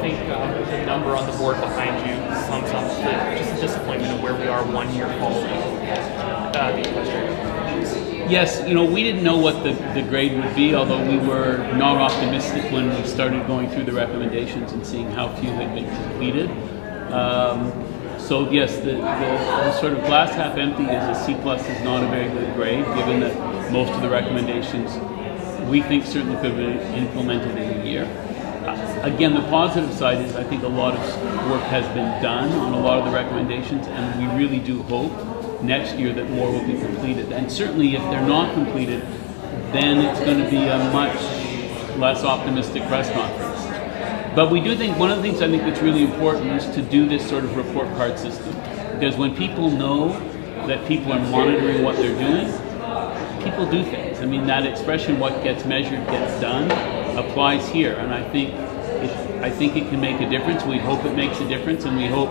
think the number on the board behind you sums up just the disappointment of where we are 1 year following the Inquest? Yes, we didn't know what the grade would be, although we were not optimistic when we started going through the recommendations and seeing how few had been completed. So yes, the sort of glass half empty is a C+ is not a very good grade, given that most of the recommendations we think certainly could have been implemented in a year. Again, the positive side is I think a lot of work has been done on a lot of the recommendations, and we really do hope next year that more will be completed. And certainly if they're not completed, then it's going to be a much less optimistic press conference. But we do think one of the things I think that's really important is to do this sort of report card system. Because when people know that people are monitoring what they're doing, people do things. I mean, that expression, what gets measured gets done, applies here. And I think it can make a difference. We hope it makes a difference, and we hope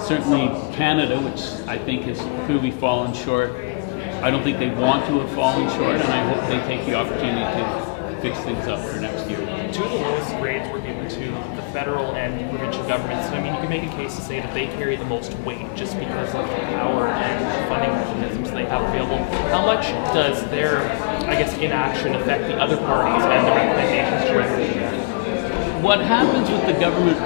certainly Canada, which I think has clearly fallen short. I don't think they want to have fallen short, and I hope they take the opportunity to fix things up for next year. Two of the lowest grades were given to the federal and provincial governments. I mean, you can make a case to say that they carry the most weight just because of the power and the funding mechanisms they have available. How much does their, inaction affect the other parties and the recommendations directly? What happens with the government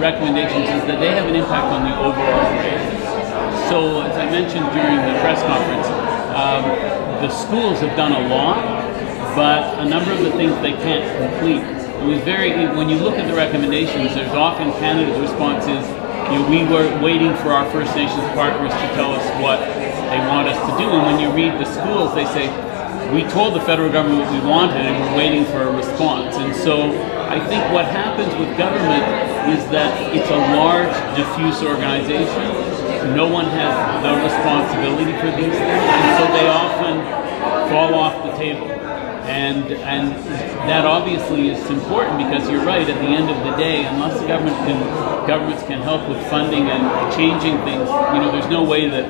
recommendations is that they have an impact on the overall grade. So, as I mentioned during the press conference, the schools have done a lot, but a number of the things they can't complete. It was when you look at the recommendations, there's often Canada's response is, we were waiting for our First Nations partners to tell us what they want us to do. And when you read the schools, they say, we told the federal government what we wanted and we're waiting for a response. And so I think what happens with government is that it's a large, diffuse organization. No one has the responsibility for these things, and so they often fall off the table. And that obviously is important, because you're right, at the end of the day, unless the governments can help with funding and changing things, there's no way that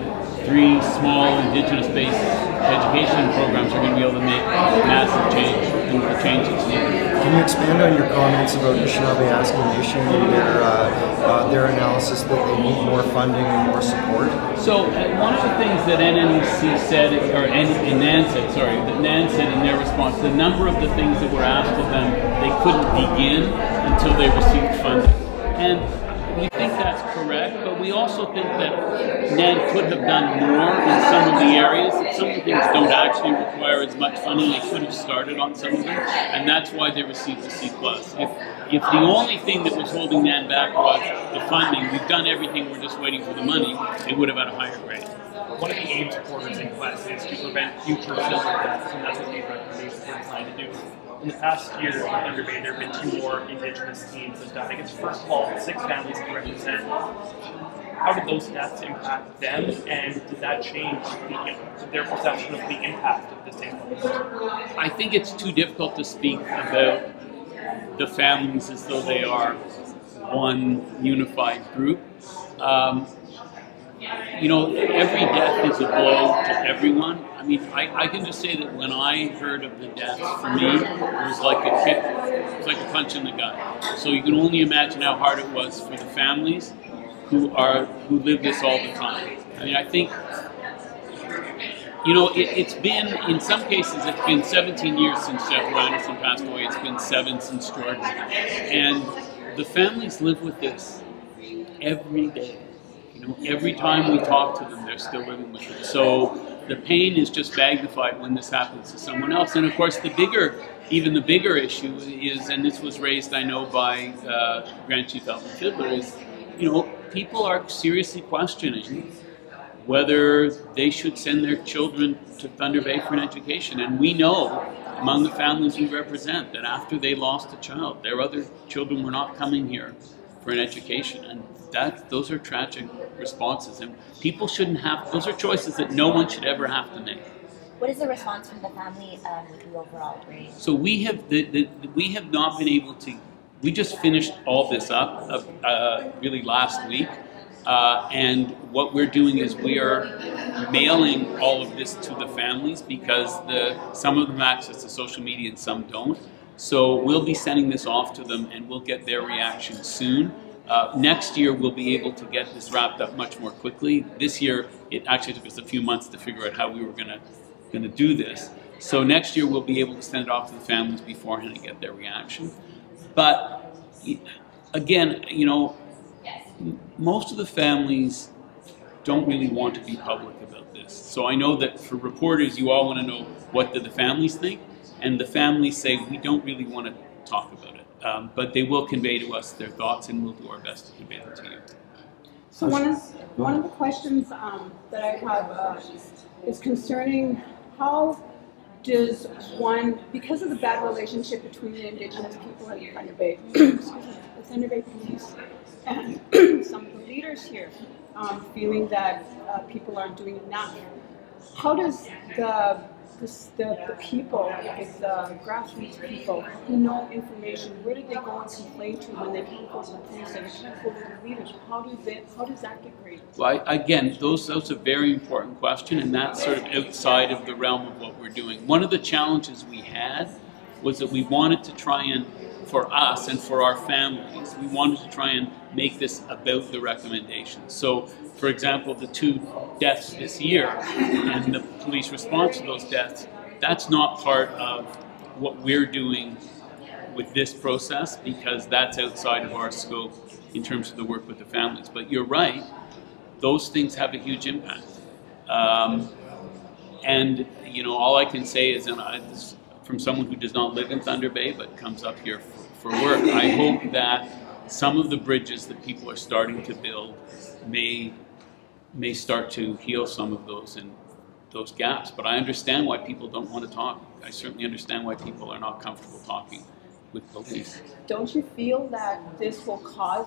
3 small Indigenous-based education programs are going to be able to make massive change in the change that's needed. Can you expand on your comments about Nishnawbe Asking Nation and their analysis that they need more funding and more support? So one of the things that NNEC said, or NAN said in their response, the number of the things that were asked of them, they couldn't begin until they received funding. And we think that's correct, but we also think that NAN could have done more in some of the areas. Some of the things don't actually require as much funding. They could have started on some of them, and that's why they received a C+. If the only thing that was holding NAN back was the funding, we've done everything, we're just waiting for the money, it would have had a higher grade. One of the aims of Porter's Inquest is to prevent future similar deaths, and that's what these recommendations are designed to do. In the past year, Thunder Bay, there have been 2 more Indigenous teens that died. I guess, first of all, 6 families to represent. How did those deaths impact them, and did that change their perception of the impact of this inquest? I think it's too difficult to speak about the families as though they are one unified group. Every death is a blow to everyone. I mean, I can just say that when I heard of the deaths, for me, it was like a kick, it was like a punch in the gut. So you can only imagine how hard it was for the families who live this all the time. I mean, I think, it's been, in some cases, it's been 17 years since Jethro Anderson passed away. It's been 7 since Jordan. And the families live with this every day. Every time we talk to them, they're still living with it. So the pain is just magnified when this happens to someone else. And of course, even the bigger issue is, and this was raised, I know, by Grand Chief Elton Fiddler, is, people are seriously questioning whether they should send their children to Thunder Bay for an education. And we know, among the families we represent, that after they lost a child, their other children were not coming here for an education. And those are tragic responses, and people shouldn't have, those are choices that no one should ever have to make. What is the response from the family with the overall grade? So we have not been able to, we just finished all this up really last week, and what we're doing is we are mailing all of this to the families, because some of them access to social media and some don't. So we'll be sending this off to them and we'll get their reaction soon. Next year we'll be able to get this wrapped up much more quickly. This year it actually took us a few months to figure out how we were going to do this. So next year we'll be able to send it off to the families beforehand and get their reaction. But again, you know, most of the families don't really want to be public about this. So I know that for reporters, you all want to know what do the families think, and the families say we don't really want to talk about it, but they will convey to us their thoughts, and we'll do our best to convey them to you. So one of the questions that I have is concerning how does one, because of the bad relationship between the Indigenous people and the Thunder Bay, the Thunder Bay police, and some of the leaders here, feeling that people aren't doing enough, how does the people, like the grassroots people who know information, where do they go and complain to when they can't go to the police and they can't go to the leaders? How does that get graded? Well, again, that's a very important question, and that's sort of outside of the realm of what we're doing. One of the challenges we had was that we wanted to try and, for us and for our families, we wanted to try and make this about the recommendations. So, for example, the 2 deaths this year and the police response to those deaths, that's not part of what we're doing with this process, because that's outside of our scope in terms of the work with the families. But you're right, those things have a huge impact. And, you know, all I can say is, and from someone who does not live in Thunder Bay but comes up here for work, I hope that some of the bridges that people are starting to build may start to heal some of those gaps. But I understand why people don't want to talk. I certainly understand why people are not comfortable talking with police. Don't you feel that this will cause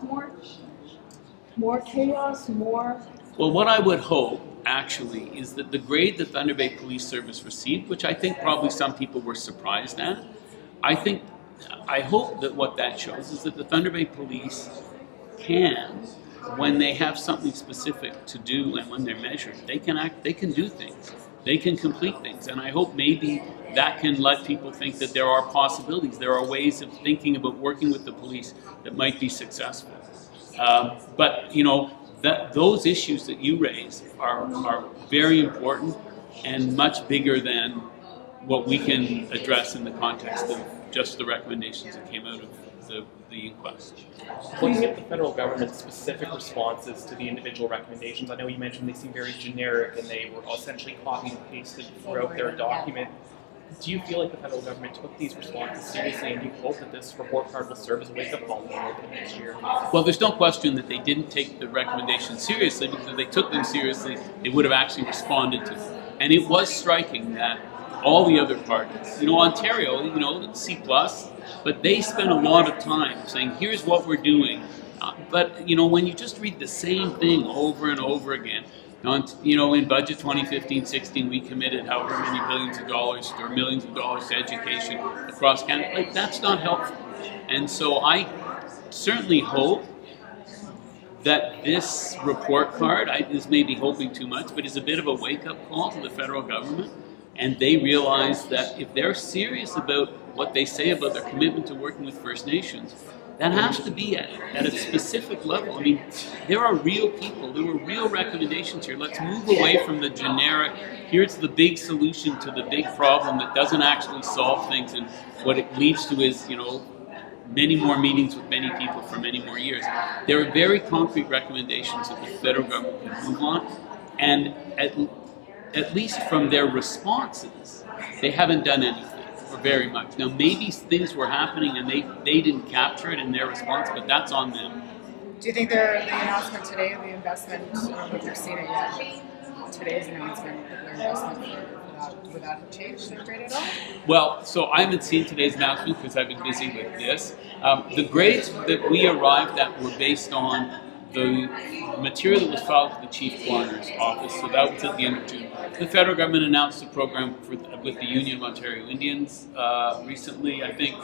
more chaos, more? Well, what I would hope, actually, is that the grade the Thunder Bay Police Service received, which I think probably some people were surprised at, I hope that what that shows is that the Thunder Bay Police can, when they have something specific to do and when they're measured, they can do things, they can complete things, and I hope maybe that can let people think that there are possibilities, there are ways of thinking about working with the police that might be successful. But you know, those issues that you raise are very important and much bigger than what we can address in the context of just the recommendations that came out of the inquest. Looking at the federal government's specific responses to the individual recommendations, I know you mentioned they seem very generic and they were essentially copied and pasted throughout their document. Do you feel like the federal government took these responses seriously, and do you hope that this report card will serve as a wake-up call next year? Well, there's no question that they didn't take the recommendations seriously, because if they took them seriously, they would have actually responded to them. And it was striking that all the other parties, you know, Ontario, you know, C+, but they spent a lot of time saying, here's what we're doing. But, you know, when you just read the same thing over and over again, you know, in budget 2015-16, we committed however many billions of dollars or millions of dollars to education across Canada. Like, that's not helpful. And so I certainly hope that this report card, this may be hoping too much, but is a bit of a wake-up call to the federal government. And they realize that if they're serious about what they say about their commitment to working with First Nations, that has to be at a specific level. I mean, there are real people, there were real recommendations here. Let's move away from the generic, here's the big solution to the big problem that doesn't actually solve things, and what it leads to is, you know, many more meetings with many people for many more years. There are very concrete recommendations that the federal government can move on, and at least from their responses, they haven't done anything. Very much. Now, maybe things were happening and they didn't capture it in their response, but that's on them. Do you think the announcement today of the investment, if you've seen it yet, today's announcement of their investment, would that have changed the grade at all? Well, so I haven't seen today's announcement because I've been busy with this. The grades that we arrived at were based on the material that was filed to the Chief Coroner's Office, so that was at the end of June. The federal government announced a program with the Union of Ontario Indians recently, I think.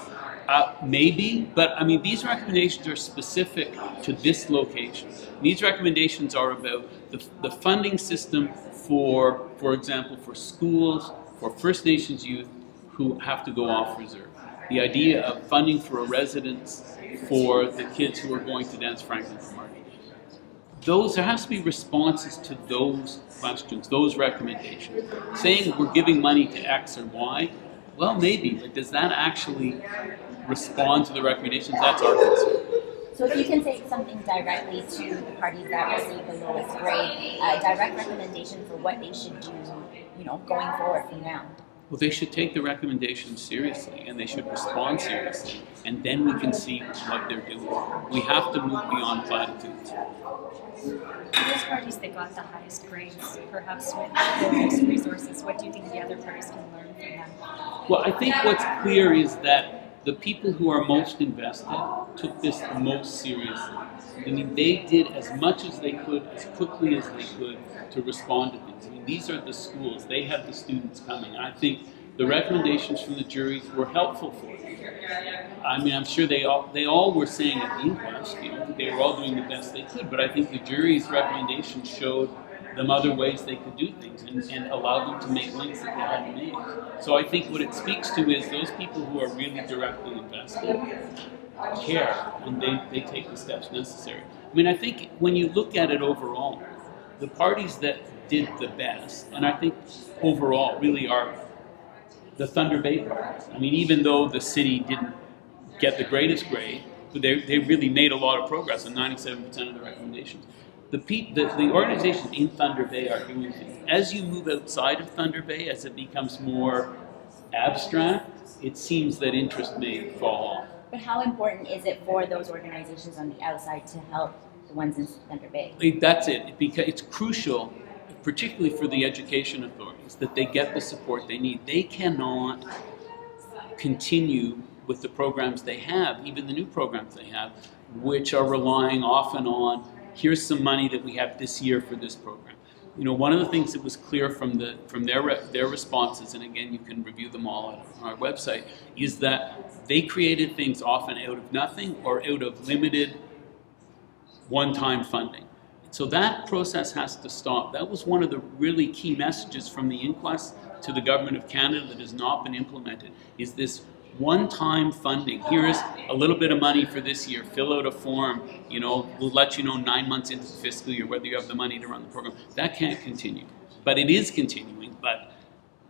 Maybe, but I mean, these recommendations are specific to this location. These recommendations are about the funding system for example, for schools, for First Nations youth who have to go off reserve. the idea of funding for a residence for the kids who are going to dance Franklin Cromarty. There has to be responses to those questions, those recommendations. Saying we're giving money to X or Y, well, maybe, but does that actually respond to the recommendations? That's our concern. So if you can say something directly to the parties that receive the lowest grade, direct recommendation for what they should do, going forward from now. Well, they should take the recommendations seriously, and they should respond seriously, and then we can see what they're doing. We have to move beyond platitudes. Those parties that got the highest grades, perhaps with the most resources, what do you think the other parties can learn from them? Well, I think what's clear is that the people who are most invested took this the most seriously. I mean, they did as much as they could, as quickly as they could, to respond to things. I mean, these are the schools. They have the students coming. I think the recommendations from the juries were helpful for them. I mean, I'm sure they all were saying at the inquest, that they were all doing the best they could, but I think the jury's recommendations showed them other ways they could do things and allowed them to make links that they hadn't made. So I think what it speaks to is those people who are really directly invested care, and they take the steps necessary. I mean, I think when you look at it overall, the parties that did the best, and I think overall really are the Thunder Bay parties. I mean, even though the city didn't get the greatest grade, they really made a lot of progress on 97% of the recommendations. The organizations in Thunder Bay are doing things. As you move outside of Thunder Bay, as it becomes more abstract, it seems that interest may fall off. But how important is it for those organizations on the outside to help the ones in Thunder Bay? That's it. Because it's crucial, particularly for the education authorities, that they get the support they need. They cannot continue with the programs they have, even the new programs they have, which are relying often on, here's some money that we have this year for this program. One of the things that was clear from their responses, and again, you can review them all on our website, is that they created things often out of nothing or out of limited one-time funding. So that process has to stop. That was one of the really key messages from the inquest to the Government of Canada that has not been implemented, is this one-time funding. Here's a little bit of money for this year. Fill out a form. We'll let you know 9 months into the fiscal year whether you have the money to run the program. That can't continue. But it is continuing, but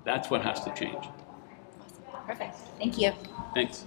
that's what has to change. Perfect. Thank you. Thanks.